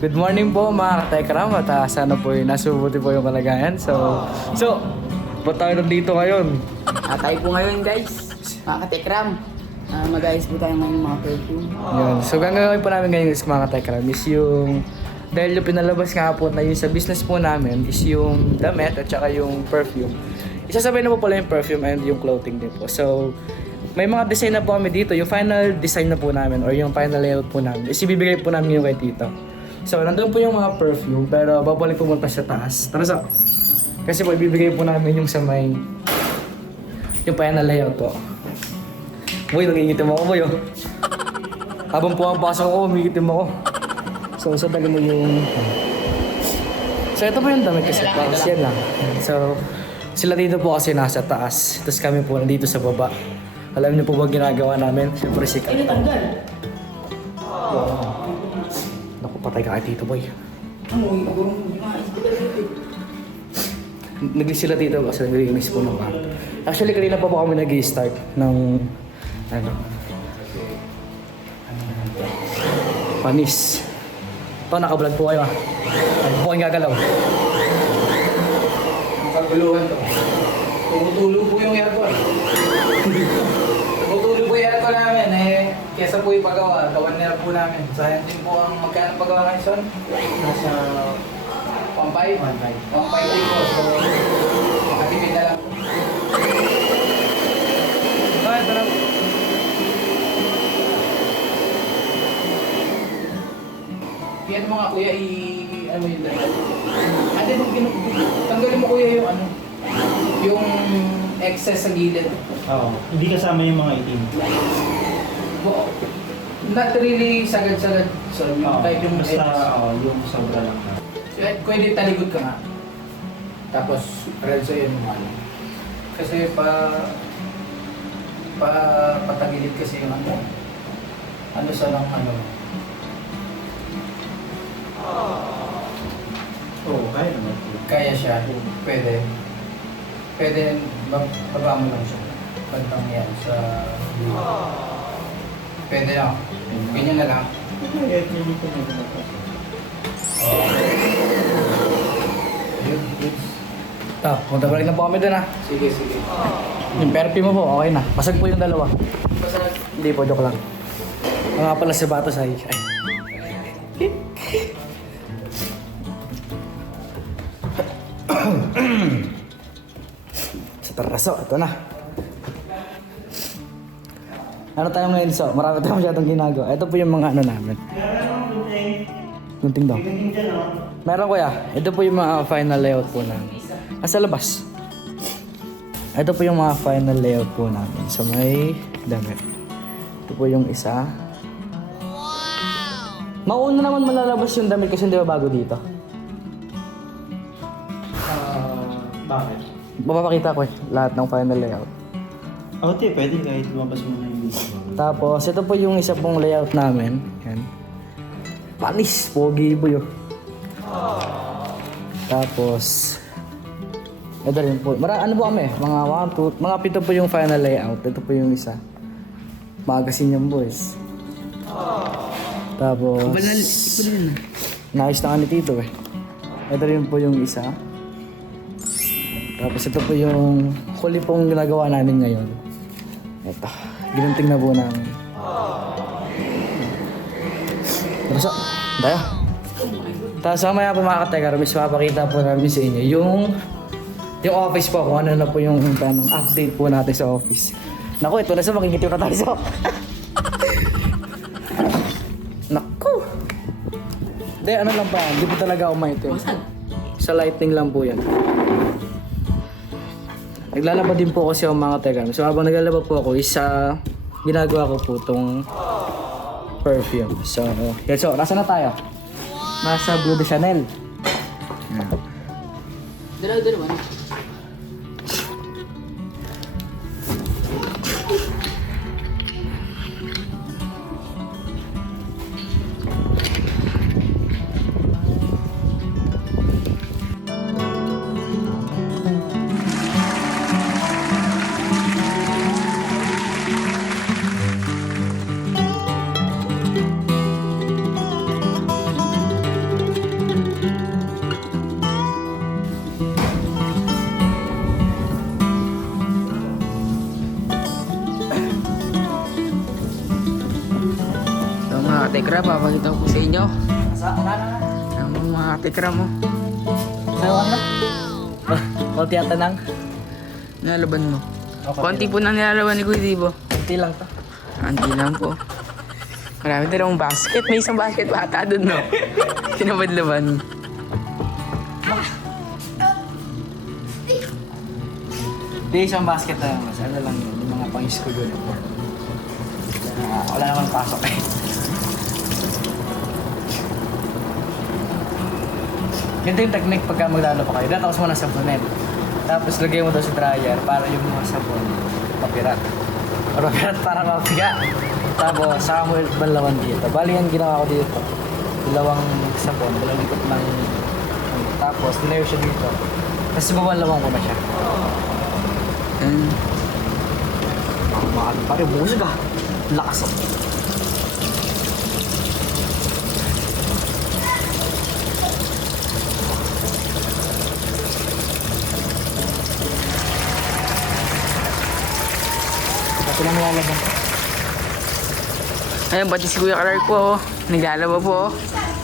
Good morning po mga katekram at ah, sana po yung nasubuti po yung kalagayan. So, so, ba't tayo nandito ngayon? Tayo po ngayon guys, mga katekram. Ah, mag-ayos po tayo ng mga perfume. Yun. So, gagawin po namin ngayon is mga katekram is yung dahil yung pinalabas nga po na yung sa business po namin is yung damit at saka yung perfume. Isasabay na po pala yung perfume and yung clothing din po. So, may mga design na po kami dito. Yung final design na po namin or yung final layout po namin is ibibigay po namin yung kay Tito. So, nandun po yung mga perfume pero babalik po muna sa taas. Tara sa... Kasi po ibibigay po namin yung sa may... Yung final layout po. Boy, nangingitim ako, boy. Oh. Habang po ang pasok ko, umigitim ako. So, sa tagal mo yung... So, ito po yung damit kasi. Tapos yan lang. So, sila dito po kasi nasa taas. Tapos kami po nandito sa baba. Alam niyo po ba ginagawa namin? Siyempre si Ano patay ka kay Tito Boy. Ano, yung Naglis sila dito kasi naglinis po naman. Actually, kanina pa po kami nag-start ng... Ano? Panis. Ito, nakablog po kayo ah. Ano po kayong gagalaw? Kaguluhan to. Tumutulo po yung aircon. Tumutulo po yung aircon namin eh. Kesa po yung pagawa, gawan nila po namin. Sayang din po ang magkano pagawa ngayon son? Nasa 1.5? 1.5. 1.5 din po. So, makatipid na lang. Ah, ito na. Yan mga kuya, i... ano mo yun dahil? Ano yung ginu... Tanggalin mo kuya yung ano? Yung excess sa gilid. Oo. Hindi kasama yung mga itim. Bo- Not really sagad-sagad. So, yung Oo. type yung Basta excess. oo, yung sobra lang. Eh, Pwede talikod ka nga. Tapos, red sa yun ano. Kasi pa... Pa... Patagilid kasi yung ano. Ano sa lang ano. Oo, kaya naman. Kaya siya. Pwede. Pwede. bab- Baba mo lang siya. Bantang yan sa... Pwede lang. Ganyan na lang. Ah, punta balik na po kami dun ah. Sige, sige. Yung perfume mo po, okay na. Pasag po yung dalawa. Basta Hindi po, joke lang. Ang nga pala si Batos ay... ay. sa taraso, ito na. Ano tayo ngayon so? Marami tayong masyadong ginagawa. Ito po yung mga ano namin. Gunting daw. Meron kuya. Ito po yung mga final layout po namin. Nasa labas. Ito po yung mga final layout po namin sa may damit. Ito po yung isa. Mauna naman malalabas yung damit kasi hindi ba bago dito? Ah, bakit? Mapapakita ko eh, lahat ng final layout. Oo, te, pwede kahit lumabas mo na yung video. Tapos, ito po yung isa pong layout namin. Yan. Panis, pogi po yun. Tapos, ito rin po. Mara, ano po kami? Mga one, two, mga pito po yung final layout. Ito po yung isa. Magazine yung boys. Tapos, naayos na ka ni Tito eh. Ito rin po yung isa. Tapos ito po yung huli pong ginagawa namin ngayon. Ito, ginunting na po namin. Tapos, tayo. Tapos mamaya po mga katekar, mas mapakita po namin sa inyo yung yung office po, kung ano na po yung tanong update po natin sa office. Naku, ito na sa makikitiw na tayo sa... Naku! Hindi, ano lang pa, hindi po talaga ako maitim. Sa lightning lang po yan. Naglalaba din po kasi ako mga tegan. So habang naglalaba po ako, isa ginagawa ko po itong perfume. So, yan. So, nasa na tayo? Nasa Blue de Chanel. Yan. Dalawa-dalawa. Katekram, papakita ko sa inyo. Na. Ang mga katekram mo. Ayaw na. Konti yata nang. Nilalaban mo. Konti po nang nilalaban ni Kuya Dibo. Konti lang to. Anti lang po. Marami din akong basket. May isang basket pa ata doon, no? Tinabad-laban. Hindi, isang basket na lang. Mas ano lang yun, yung mga pang-school uniform. Uh, wala naman pasok eh. Ganito yung technique pagka maglalaba kayo. Dataos mo ng sabonet. Tapos lagay mo daw sa dryer para yung mga sabon papirat. Or papirat para mapiga. Tapos saka mo banlawan dito. Bali yan ginawa ko dito. Dalawang sabon, dalawang likot ng... Tapos dinayo siya dito. Tapos babanlawan ko na siya. Yan. Mahal pa rin, busog ah. Lakas ah. Ito na nilalabang. Ayun, pati si Kuya Clark po. oh. Naglalaba po. oh.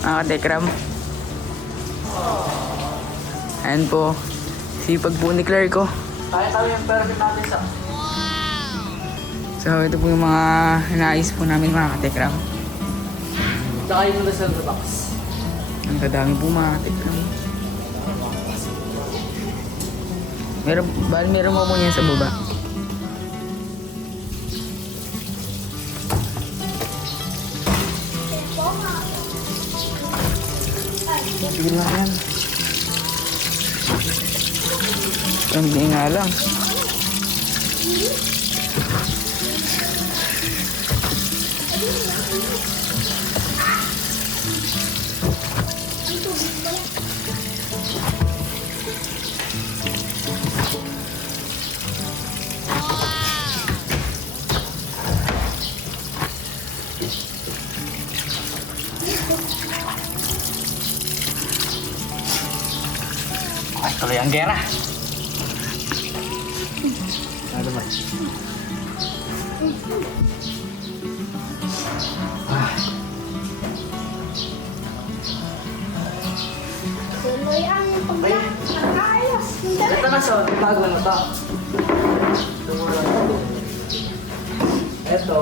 Mga katekram. Ayan po. Sipag po ni Clark ko. Kaya kami yung perfect natin sa... So, ito po yung mga naayos po namin mga katekram. Tsaka yung nasa sa box. Ang kadami po mga katekram. Meron, bali meron mo po niyan sa baba. Sige lang yan. Hindi nga lang. Ay, tuloy ang gera. Ano ba? Tuloy ang pagkakayos. Ito na sa bago na to. Ito.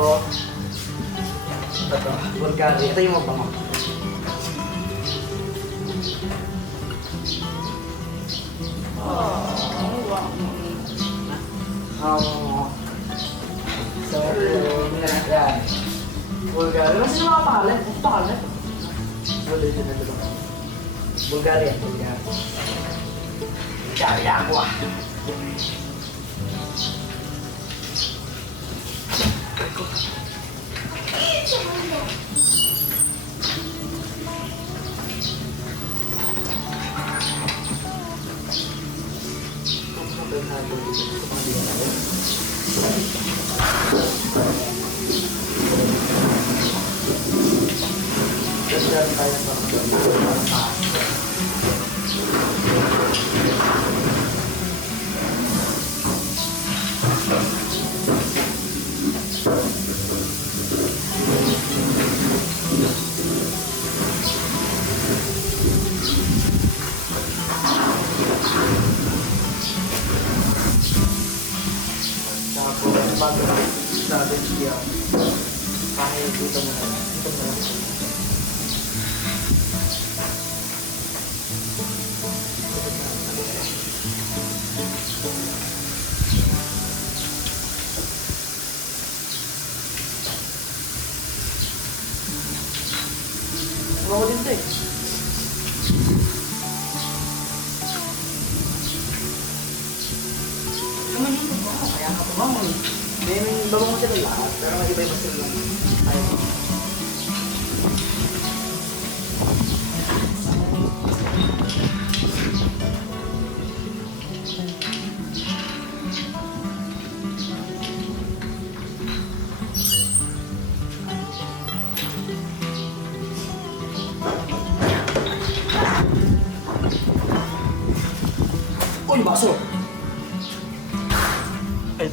Ito to. Bulgari. Ito yung mabango. Oh. So, yun na yan. Bulgari. Ano sino mga pangalan? Ano pangalan? Bulgari. Bulgari.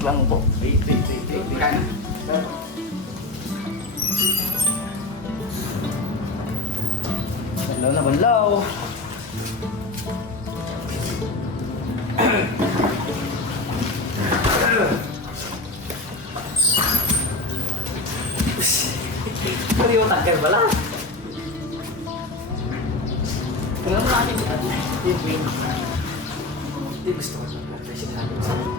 Lang po. Wait, wait, wait, wait. wait. Banlaw na banlaw. Mo takir bala. Tingnan mo natin yung ano, yung gusto ko ito. Kasi sinabi ko sa'yo.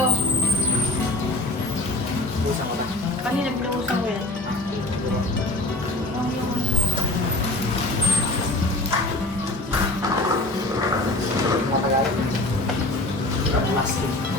Nito. Busan ko na. Kanina pinausan ko yan. Plastic.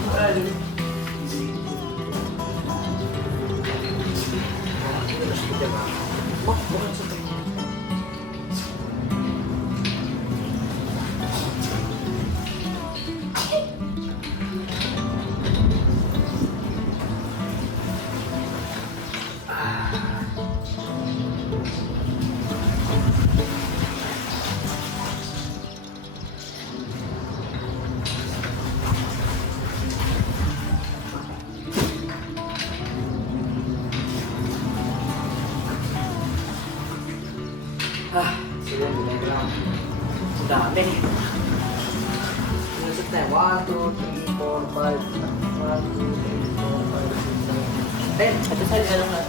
Ah, sige, bilhin ko lang. Ang dami. Music na 1, 2, 3, 4, 5. 1, 2, 3, 4, 5, 6, 7. Ten. Ito sa ano naman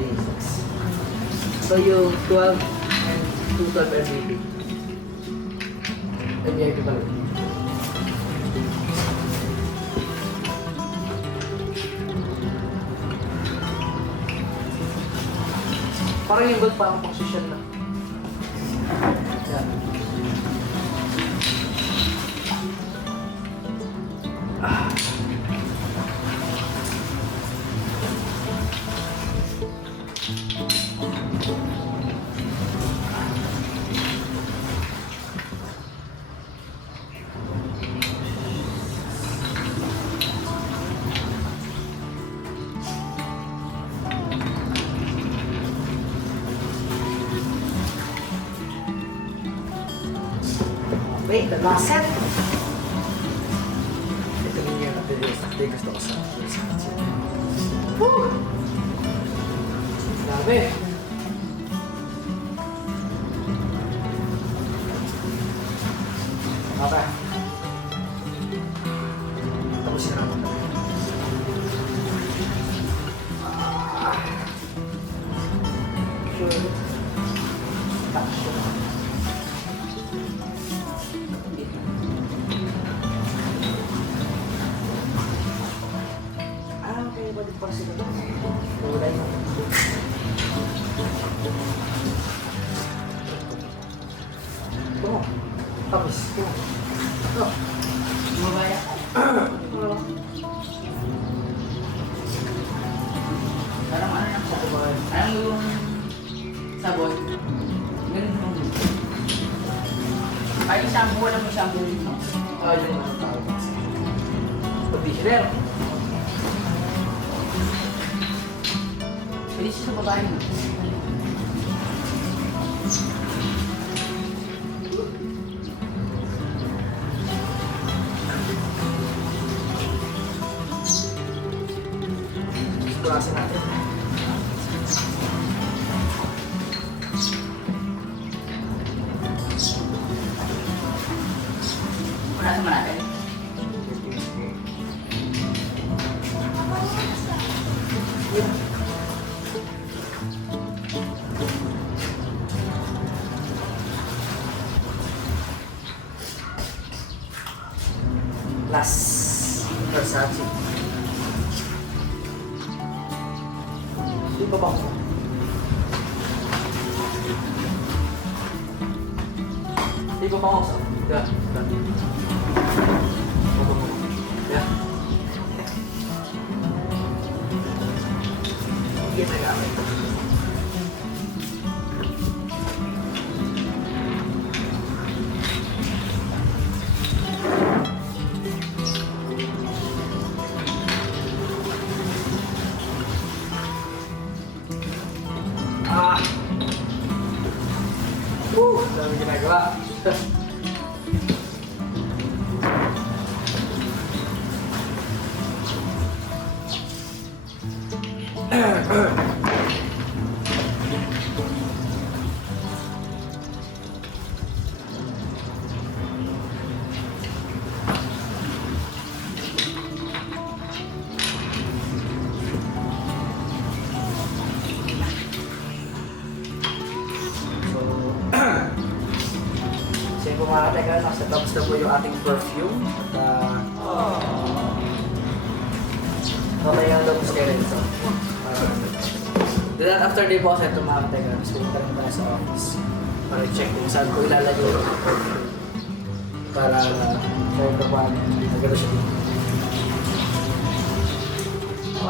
yung 6. So yung 12 and 212 MVP. MVP pala. Parang yung gold parang position na. Wait, the last set. Ito yung yung nabilis. Yung gusto ko sa Woo! Grabe. Okay. Last. Versace. Di ba ba ako? Di ba ba ako sa? Yeah. Yeah. Woo! Dami ginagawa. So, mga kateka, nasa tapos na po yung ating perfume. At uh, mamaya ang tapos kayo rin ito. Uh, then after day po kasi ito mga kateka, mas pumunta rin tayo sa office para check kung saan ko ilalagay yung perfume. Para uh, kahit pa paano, nagano siya dito. So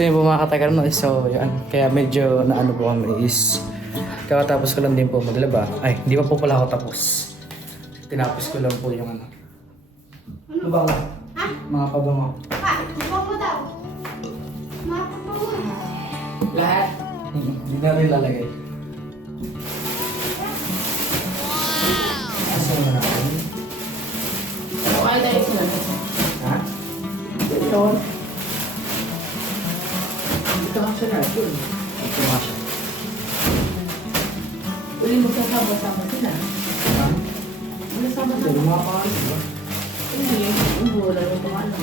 yun po mga katagal no, so yan. Kaya medyo na ano po kami is kakatapos ko lang din po maglaba. Ay, hindi pa po pala ako tapos. Tinapos ko lang po yung ano. Ano ba ako? Mga pabango. Pa, ikaw mo daw. Mapapawin. Lahat? Hindi na rin lalagay. Asa na natin? Okay, tayo sila. Ha? Ito. Ito nga siya natin. Ito nga siya. Uli mo sa sama-sama sila. Ha? Uli Ito, sama-sama. lumakawin, di ba? Hindi, yung bola mo kung ano.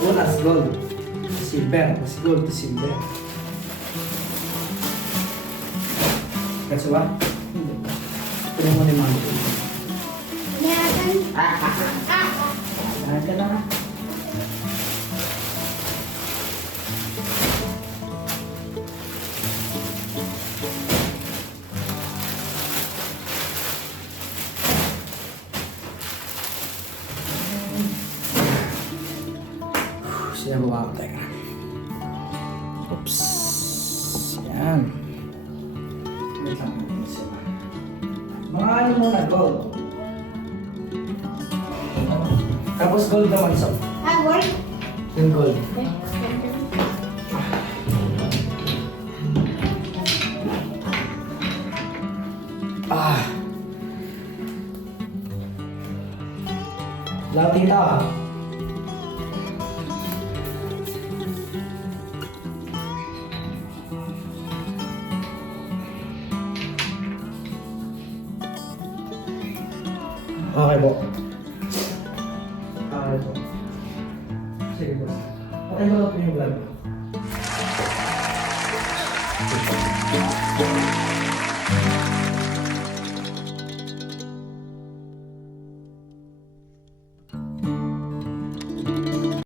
Bonus gold. Silver. Mas gold to silver. Kasi ba? Hindi. Ito mo ni Mami. Yan. Lahat ka na. Sila bumama tayo. Oops. Yan. Wait lang. Mga ano muna, gold. Tapos gold naman isa. Ah, work. Yung gold. Ah. Lahat dito ah. Okay